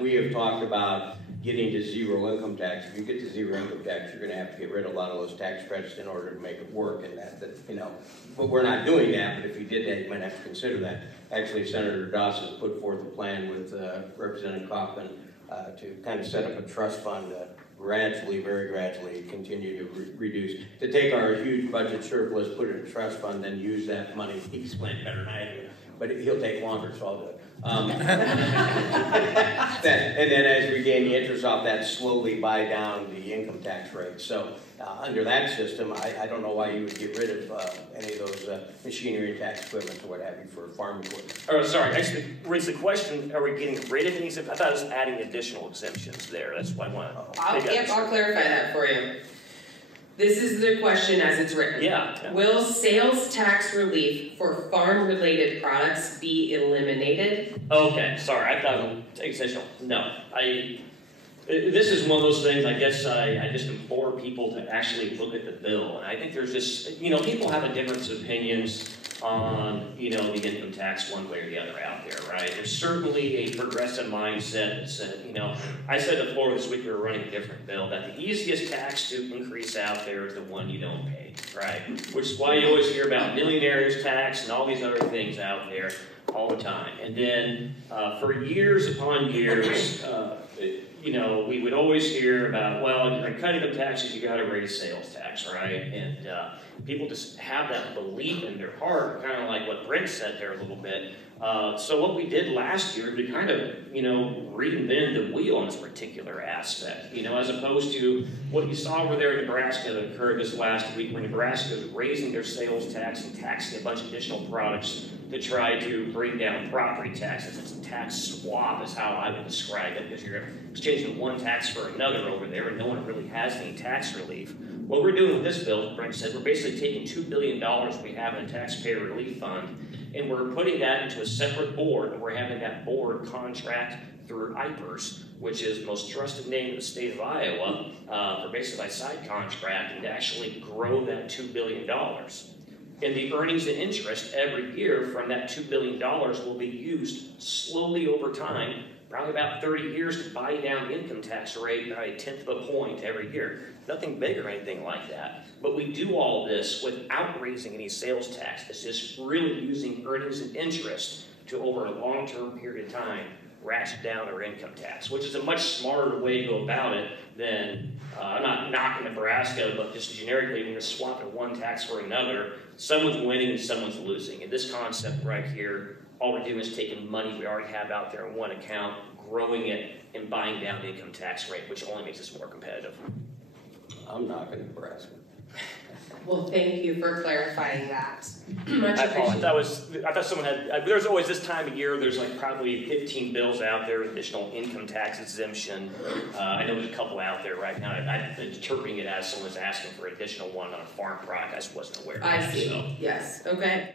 we have talked about getting to zero income tax. If you get to zero income tax, you're going to have to get rid of a lot of those tax credits in order to make it work. And that you know, but we're not doing that. But if you did that, you might have to consider that. Actually, Senator Dawson put forth a plan with Representative Kaufman to kind of set up a trust fund gradually, very gradually, continue to reduce. To take our huge budget surplus, put it in a trust fund, then use that money. He explained better than I do, but he'll take longer, so I'll do it. And then as we gain the interest off that, slowly buy down the income tax rate. So under that system, I don't know why you would get rid of any of those machinery and tax equipment or what have you for farm equipment. Oh, sorry. Actually, Rich, the question, are we getting rid of any? I thought I was adding additional exemptions there. That's why I want to. I'll clarify that for you. This is the question as it's written. Yeah. Will sales tax relief for farm-related products be eliminated? Okay, sorry. I thought exceptional. No. This is one of those things, I guess I just implore people to actually look at the bill. And I think there's just, you know, people have a difference of opinions on, you know, the income tax one way or the other out there, right? There's certainly a progressive mindset that said, you know, I said before this week we were running a different bill, that the easiest tax to increase out there is the one you don't pay, right? Which is why you always hear about millionaires tax and all these other things out there all the time. And then for years upon years, you know, we would always hear about, well, you're cutting the taxes, you got to raise sales tax, right? And people just have that belief in their heart, kind of like what Brent said there a little bit. So what we did last year, we kind of, you know, reinvented the wheel in this particular aspect, you know, as opposed to what you saw over there in Nebraska that occurred this last week, where Nebraska was raising their sales tax and taxing a bunch of additional products to try to bring down property taxes. It's a tax swap is how I would describe it, because you're exchanging one tax for another over there, and no one really has any tax relief. What we're doing with this bill, Brent said, we're basically taking $2 billion we have in a taxpayer relief fund, and we're putting that into a separate board, and we're having that board contract through IPERS, which is the most trusted name in the state of Iowa, for basically by side contracting to actually grow that $2 billion. And the earnings and interest every year from that $2 billion will be used slowly over time, probably about 30 years, to buy down the income tax rate by 1/10 of a point every year. Nothing big or anything like that. But we do all this without raising any sales tax. It's just really using earnings and interest to, over a long-term period of time, ratchet down our income tax, which is a much smarter way to go about it than, I'm not knocking Nebraska, but just generically, when you're swapping one tax for another, someone's winning and someone's losing. And this concept right here, all we're doing is taking money we already have out there in one account, growing it, and buying down the income tax rate, which only makes us more competitive. I'm knocking Nebraska. Well, thank you for clarifying that. Much I appreciated. thought someone had, there's always this time of year, there's like probably 15 bills out there, additional income tax exemption. I know there's a couple out there right now. I'm interpreting it as someone's asking for additional one on a farm product. I just wasn't aware of that. I see, so. Yes, okay.